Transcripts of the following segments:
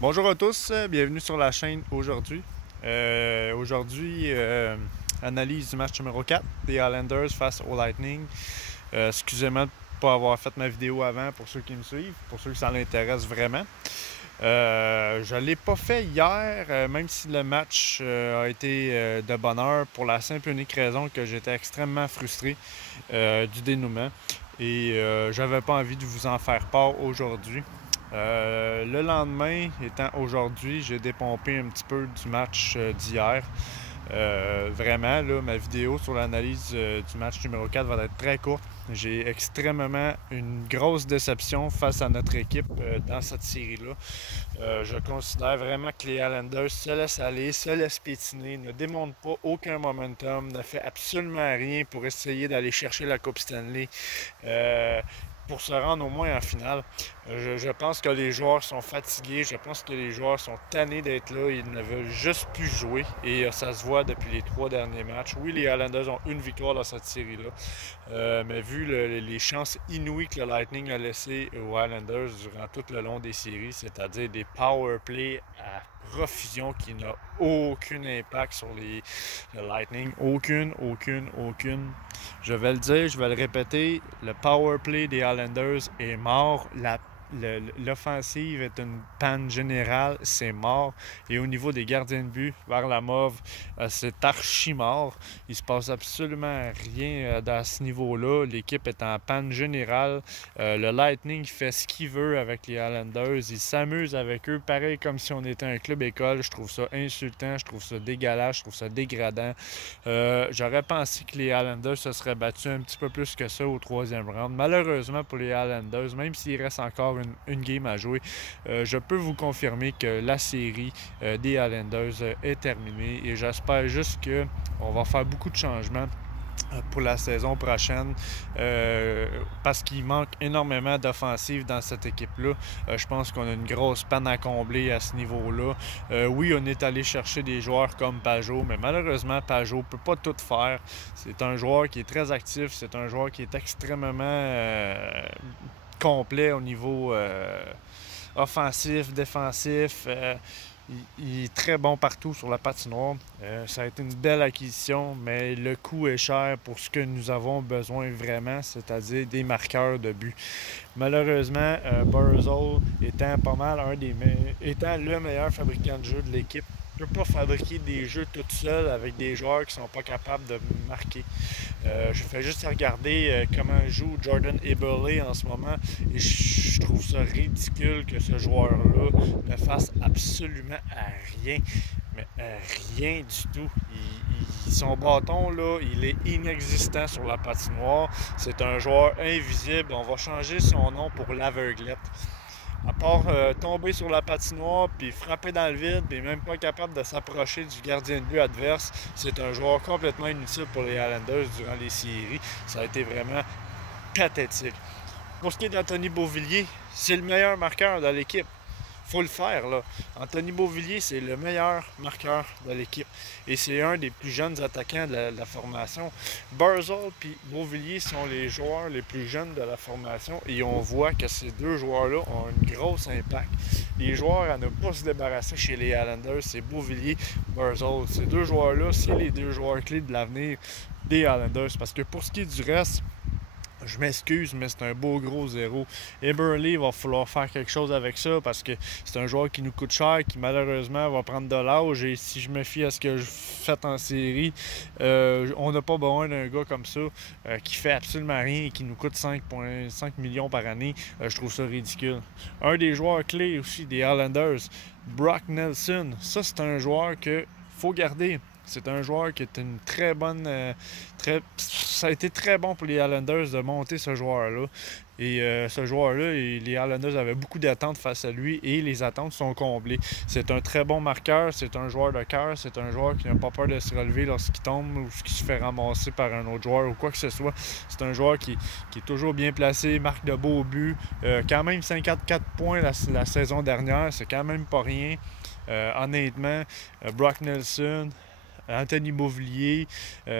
Bonjour à tous, bienvenue sur la chaîne aujourd'hui. Analyse du match numéro 4 des Islanders face au Lightning. Excusez-moi de ne pas avoir fait ma vidéo avant pour ceux qui me suivent, pour ceux qui ça l'intéresse vraiment. Je ne l'ai pas fait hier, même si le match a été de bonheur, pour la simple et unique raison que j'étais extrêmement frustré du dénouement et j'avais pas envie de vous en faire part aujourd'hui. Le lendemain, étant aujourd'hui, j'ai dépompé un petit peu du match d'hier. Vraiment, là, ma vidéo sur l'analyse du match numéro 4 va être très courte. J'ai extrêmement une grosse déception face à notre équipe dans cette série-là. Je considère vraiment que les Islanders se laissent aller, se laissent piétiner, ne démontrent pas aucun momentum, ne fait absolument rien pour essayer d'aller chercher la Coupe Stanley. Pour se rendre au moins en finale. Je pense que les joueurs sont fatigués, je pense que les joueurs sont tannés d'être là, ils ne veulent juste plus jouer et ça se voit depuis les 3 derniers matchs. Oui, les Islanders ont une victoire dans cette série-là, mais vu les chances inouïes que le Lightning a laissées aux Islanders durant tout le long des séries, c'est-à-dire des power play à profusion qui n'a aucun impact sur le Lightning. Aucune. Je vais le dire, je vais le répéter, le power play des Islanders est mort. L'offensive est une panne générale, c'est mort. Et au niveau des gardiens de but, Varlamov, c'est archi mort. Il se passe absolument rien à ce niveau-là. L'équipe est en panne générale. Le Lightning fait ce qu'il veut avec les Islanders. Il s'amuse avec eux, pareil comme si on était un club école. Je trouve ça insultant, je trouve ça dégueulasse, je trouve ça dégradant. J'aurais pensé que les Islanders se seraient battus un petit peu plus que ça au 3e round. Malheureusement pour les Islanders, même s'il reste encore une game à jouer, je peux vous confirmer que la série des Islanders est terminée et j'espère juste qu'on va faire beaucoup de changements pour la saison prochaine parce qu'il manque énormément d'offensives dans cette équipe-là. Je pense qu'on a une grosse panne à combler à ce niveau-là. Oui, on est allé chercher des joueurs comme Pajot, mais malheureusement, Pajot ne peut pas tout faire. C'est un joueur qui est très actif, c'est un joueur qui est extrêmement complet au niveau offensif, défensif. Il est très bon partout sur la patinoire. Ça a été une belle acquisition, mais le coût est cher pour ce que nous avons besoin vraiment, c'est-à-dire des marqueurs de but. Malheureusement, Barzal étant pas mal étant le meilleur fabricant de jeux de l'équipe, ne peut pas fabriquer des jeux tout seul avec des joueurs qui sont pas capables de marquer. Je fais juste regarder comment joue Jordan Eberle en ce moment et je trouve ça ridicule que ce joueur-là ne fasse absolument rien. Mais rien du tout. Son bâton, là, il est inexistant sur la patinoire. C'est un joueur invisible. On va changer son nom pour l'aveuglette. À part tomber sur la patinoire, puis frapper dans le vide, puis même pas capable de s'approcher du gardien de but adverse, c'est un joueur complètement inutile pour les Islanders durant les séries. Ça a été vraiment pathétique. Pour ce qui est d'Anthony Beauvillier, c'est le meilleur marqueur de l'équipe. Faut le faire, là. Anthony Beauvillier, c'est le meilleur marqueur de l'équipe. Et c'est un des plus jeunes attaquants de la formation. Barzal et Beauvillier sont les joueurs les plus jeunes de la formation. Et on voit que ces deux joueurs-là ont un gros impact. Les joueurs à ne pas se débarrasser chez les Islanders, c'est Beauvillier, Barzal. Ces deux joueurs-là, c'est les deux joueurs clés de l'avenir des Islanders. Parce que pour ce qui est du reste, je m'excuse, mais c'est un beau gros zéro. Eberle, il va falloir faire quelque chose avec ça parce que c'est un joueur qui nous coûte cher, qui malheureusement va prendre de l'âge. Et si je me fie à ce que je fais en série, on n'a pas besoin d'un gars comme ça qui fait absolument rien et qui nous coûte 5,5 millions par année. Je trouve ça ridicule. Un des joueurs clés aussi des Islanders, Brock Nelson, ça c'est un joueur qu'il faut garder. C'est un joueur qui est une très bonne... ça a été très bon pour les Islanders de monter ce joueur-là. Et ce joueur-là, les Islanders avaient beaucoup d'attentes face à lui et les attentes sont comblées. C'est un très bon marqueur, c'est un joueur de cœur, c'est un joueur qui n'a pas peur de se relever lorsqu'il tombe ou qu'il se fait ramasser par un autre joueur ou quoi que ce soit. C'est un joueur qui est toujours bien placé, marque de beaux buts. Quand même 54 points la saison dernière, c'est quand même pas rien. Honnêtement, Brock Nelson, Anthony Beauvillier,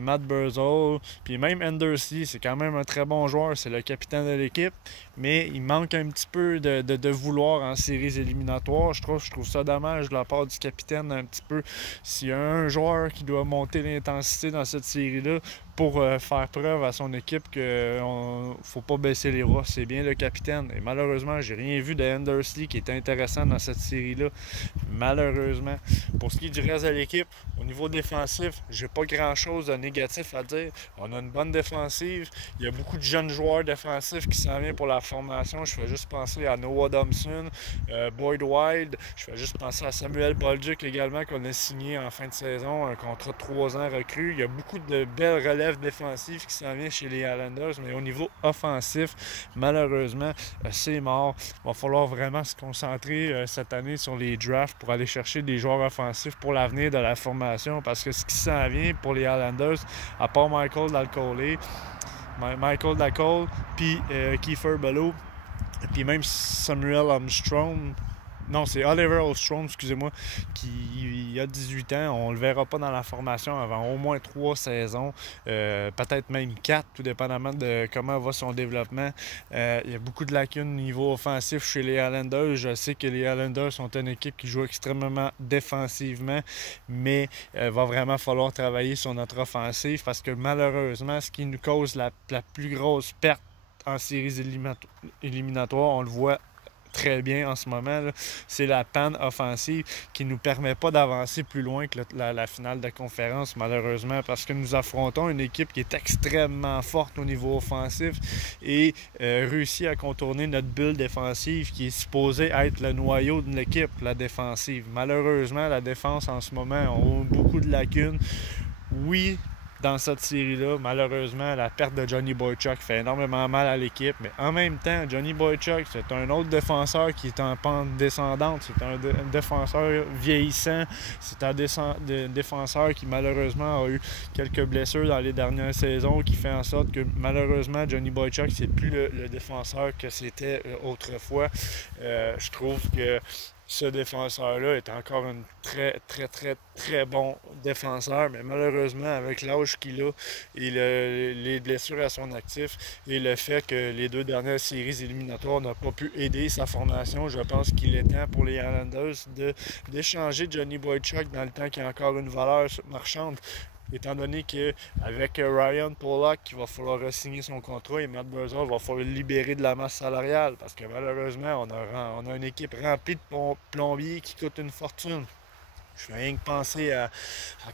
Matt Barzal, puis même Andersley, c'est quand même un très bon joueur, c'est le capitaine de l'équipe. mais il manque un petit peu de vouloir en séries éliminatoires. Je trouve ça dommage de la part du capitaine un petit peu. S'il y a un joueur qui doit monter l'intensité dans cette série-là pour faire preuve à son équipe qu'il ne faut pas baisser les bras, c'est bien le capitaine. Et malheureusement, j'ai rien vu de Hendersley qui est intéressant dans cette série-là. Malheureusement. Pour ce qui est du reste de l'équipe, au niveau défensif, j'ai pas grand-chose de négatif à dire. On a une bonne défensive. Il y a beaucoup de jeunes joueurs défensifs qui s'en viennent pour la formation. Je fais juste penser à Noah Thompson, Boyd Wild. Je fais juste penser à Samuel Bolduc également qu'on a signé en fin de saison, un contrat de 3 ans recru. Il y a beaucoup de belles relèves défensives qui s'en viennent chez les Islanders, mais au niveau offensif, malheureusement, c'est mort. Il va falloir vraiment se concentrer cette année sur les drafts pour aller chercher des joueurs offensifs pour l'avenir de la formation, parce que ce qui s'en vient pour les Islanders, à part Michael Dacole, puis Kiefer Bellow, puis même Samuel Armstrong. Non, c'est Oliver Holmstrom, excusez-moi, qui a 18 ans. On ne le verra pas dans la formation avant au moins 3 saisons, peut-être même 4, tout dépendamment de comment va son développement. Il y a beaucoup de lacunes au niveau offensif chez les Islanders. Je sais que les Islanders sont une équipe qui joue extrêmement défensivement, mais il va vraiment falloir travailler sur notre offensive parce que malheureusement, ce qui nous cause la plus grosse perte en séries éliminatoires, on le voit très bien en ce moment, c'est la panne offensive qui ne nous permet pas d'avancer plus loin que la finale de conférence, malheureusement, parce que nous affrontons une équipe qui est extrêmement forte au niveau offensif et réussit à contourner notre bulle défensive qui est supposée être le noyau de l'équipe, la défensive. Malheureusement, la défense en ce moment a beaucoup de lacunes. Oui, dans cette série-là, malheureusement, la perte de Johnny Boychuk fait énormément mal à l'équipe. Mais en même temps, Johnny Boychuk, c'est un autre défenseur qui est en pente descendante. C'est un défenseur vieillissant. C'est un défenseur qui, malheureusement, a eu quelques blessures dans les dernières saisons, qui fait en sorte que, malheureusement, Johnny Boychuk, c'est plus le défenseur que c'était autrefois. Je trouve que ce défenseur-là est encore un très bon défenseur, mais malheureusement, avec l'âge qu'il a et les blessures à son actif et le fait que les 2 dernières séries éliminatoires n'ont pas pu aider sa formation, je pense qu'il est temps pour les Islanders d'échanger Johnny Boychuk dans le temps qu'il y a encore une valeur marchande. Étant donné qu'avec Ryan Pollock, il va falloir re-signer son contrat et Matt Barzal, il va falloir le libérer de la masse salariale parce que malheureusement, on a une équipe remplie de plombiers qui coûtent une fortune. Je fais rien que penser à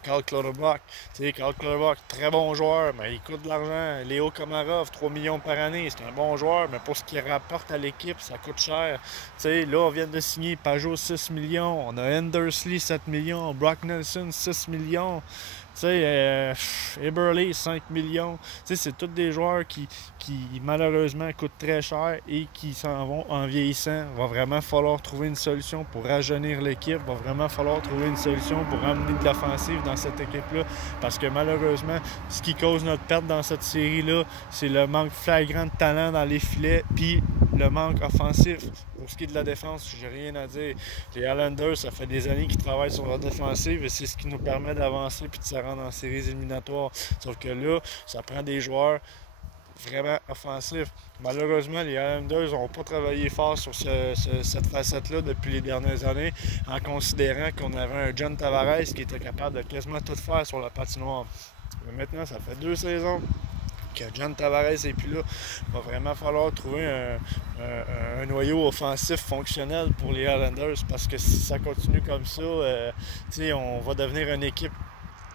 Carl Clutterbuck. Tu sais, Carl Clutterbuck, très bon joueur, mais il coûte de l'argent. Léo Komarov, 3 millions par année, c'est un bon joueur, mais pour ce qu'il rapporte à l'équipe, ça coûte cher. Tu sais, là, on vient de signer Pajot 6 millions, on a Hendersley 7 millions, Brock Nelson 6 millions. Tu sais, Eberle, 5 millions. Tu sais, c'est tous des joueurs qui malheureusement coûtent très cher et qui s'en vont en vieillissant. Il va vraiment falloir trouver une solution pour rajeunir l'équipe. Il va vraiment falloir trouver une solution pour amener de l'offensive dans cette équipe-là. Parce que malheureusement, ce qui cause notre perte dans cette série-là, c'est le manque flagrant de talent dans les filets puis le manque offensif. Pour ce qui est de la défense, j'ai rien à dire. Les Islanders, ça fait des années qu'ils travaillent sur leur défensive et c'est ce qui nous permet d'avancer puis de se rendre en séries éliminatoires. Sauf que là, ça prend des joueurs vraiment offensifs. Malheureusement, les Islanders n'ont pas travaillé fort sur cette facette-là depuis les dernières années, en considérant qu'on avait un John Tavares qui était capable de quasiment tout faire sur la patinoire. Mais maintenant, ça fait 2 saisons que John Tavares n'est plus là. Il va vraiment falloir trouver un noyau offensif fonctionnel pour les Islanders parce que si ça continue comme ça, on va devenir une équipe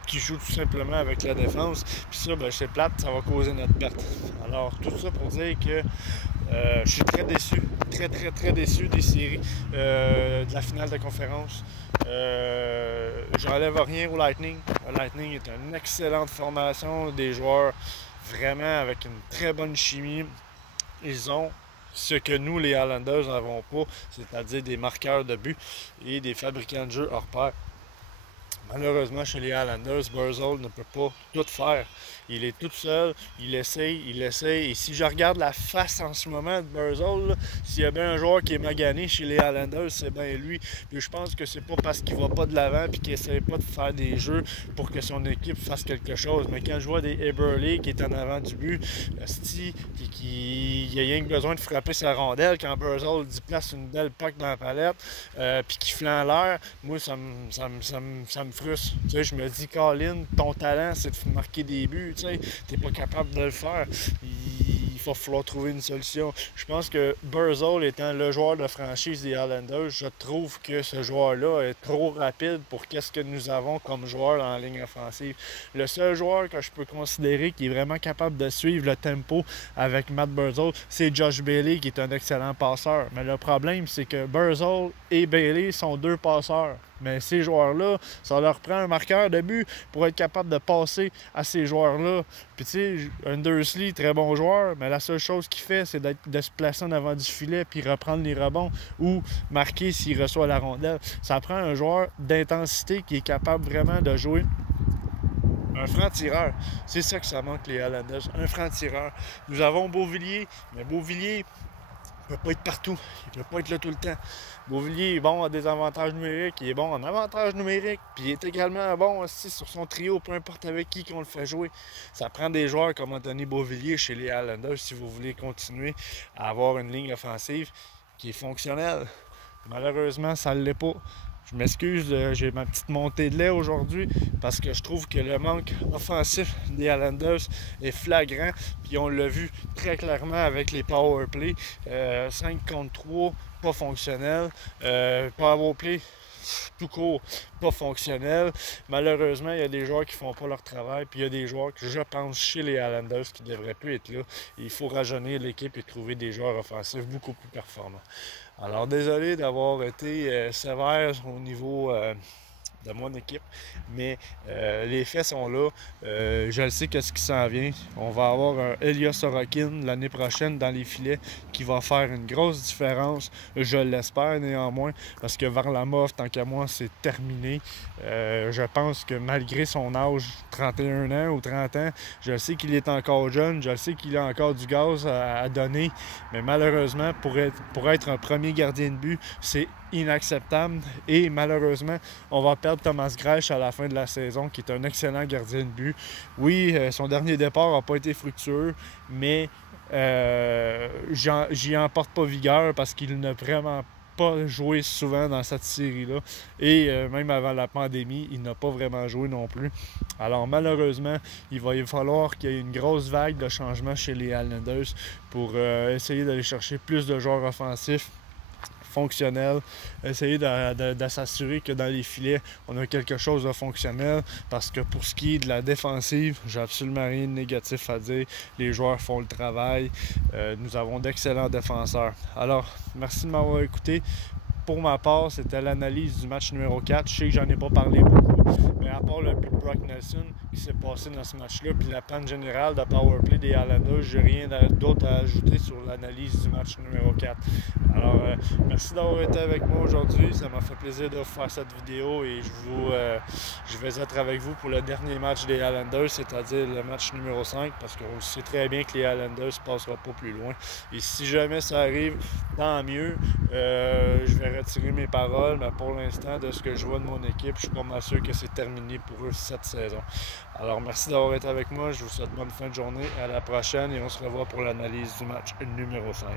qui joue tout simplement avec la défense. Puis ça, c'est plate, ça va causer notre perte. Alors, tout ça pour dire que je suis très déçu, très déçu des séries de la finale de conférence. J'enlève rien au Lightning. Le Lightning est une excellente formation, des joueurs vraiment avec une très bonne chimie. Ils ont ce que nous, les Islanders, n'avons pas, c'est-à-dire des marqueurs de but et des fabricants de jeux hors pair. Malheureusement, chez les Islanders, Barzal ne peut pas tout faire. Il est tout seul, il essaye. Et si je regarde la face en ce moment de Barzal, s'il y a bien un joueur qui est magané chez les Islanders, c'est bien lui. Puis je pense que c'est pas parce qu'il va pas de l'avant puis qu'il essaie pas de faire des jeux pour que son équipe fasse quelque chose. Mais quand je vois des Eberle qui est en avant du but, qui a rien que besoin de frapper sa rondelle, quand Barzal place une belle puck dans la palette, puis qu'il flanc l'air, moi ça me frustre. Tu sais, je me dis, Colin, ton talent c'est de marquer des buts, tu sais, t'es pas capable de le faire. Il va falloir trouver une solution. Je pense que Barzal étant le joueur de franchise des Islanders, je trouve que ce joueur-là est trop rapide pour qu'est-ce que nous avons comme joueur en ligne offensive. Le seul joueur que je peux considérer qui est vraiment capable de suivre le tempo avec Matt Barzal, c'est Josh Bailey qui est un excellent passeur. Mais le problème, c'est que Barzal et Bailey sont deux passeurs. Mais ces joueurs-là, ça leur prend un marqueur de but pour être capable de passer à ces joueurs-là. Puis tu sais, Undersley, très bon joueur, mais la seule chose qu'il fait, c'est de se placer en avant du filet puis reprendre les rebonds ou marquer s'il reçoit la rondelle. Ça prend un joueur d'intensité qui est capable vraiment de jouer un franc-tireur. C'est ça que ça manque les Islanders, un franc-tireur. Nous avons Beauvillier, mais Beauvillier il ne peut pas être partout. Il ne peut pas être là tout le temps. Beauvillier est bon à des avantages numériques. Il est bon en avantages numériques. Puis il est également bon aussi sur son trio, peu importe avec qui qu'on le fait jouer. Ça prend des joueurs comme Anthony Beauvillier chez les Islanders si vous voulez continuer à avoir une ligne offensive qui est fonctionnelle. Malheureusement, ça ne l'est pas. Je m'excuse, j'ai ma petite montée de lait aujourd'hui parce que je trouve que le manque offensif des Islanders est flagrant. Puis on l'a vu très clairement avec les power play. 5 contre 3, pas fonctionnel. Power play tout court, pas fonctionnel. Malheureusement, il y a des joueurs qui font pas leur travail. Puis il y a des joueurs que je pense chez les Islanders qui devraient plus être là. Il faut rajeunir l'équipe et trouver des joueurs offensifs beaucoup plus performants. Alors désolé d'avoir été sévère au niveau de mon équipe, mais les faits sont là. Je le sais qu'est-ce qui s'en vient. On va avoir un Elias Sorokin l'année prochaine dans les filets qui va faire une grosse différence. Je l'espère néanmoins, parce que Varlamov, tant qu'à moi, c'est terminé. Je pense que malgré son âge, 31 ans ou 30 ans, je sais qu'il est encore jeune, je sais qu'il a encore du gaz à donner, mais malheureusement, pour être un premier gardien de but, c'est inacceptable et malheureusement, on va perdre Thomas Greisch à la fin de la saison, qui est un excellent gardien de but. Oui, son dernier départ n'a pas été fructueux, mais j'y emporte pas vigueur parce qu'il n'a vraiment pas joué souvent dans cette série-là. Et même avant la pandémie, il n'a pas vraiment joué non plus. Alors malheureusement, il va falloir qu'il y ait une grosse vague de changements chez les Islanders pour essayer d'aller chercher plus de joueurs offensifs fonctionnel, essayer de s'assurer que dans les filets, on a quelque chose de fonctionnel, parce que pour ce qui est de la défensive, j'ai absolument rien de négatif à dire. Les joueurs font le travail. Nous avons d'excellents défenseurs. Alors, merci de m'avoir écouté. Pour ma part, c'était l'analyse du match numéro 4. Je sais que j'en ai pas parlé beaucoup, mais à part le but de Brock Nelson qui s'est passé dans ce match-là, puis la panne générale de powerplay des Islanders, j'ai rien d'autre à ajouter sur l'analyse du match numéro 4. Alors, merci d'avoir été avec moi aujourd'hui. Ça m'a fait plaisir de faire cette vidéo et je vais être avec vous pour le dernier match des Islanders, c'est-à-dire le match numéro 5, parce qu'on sait très bien que les Islanders ne passeront pas plus loin. Et si jamais ça arrive, tant mieux. Je vais retirer mes paroles, mais pour l'instant, de ce que je vois de mon équipe, je suis pas mal sûr que c'est terminé pour eux cette saison. Alors, merci d'avoir été avec moi. Je vous souhaite bonne fin de journée. À la prochaine et on se revoit pour l'analyse du match numéro 5.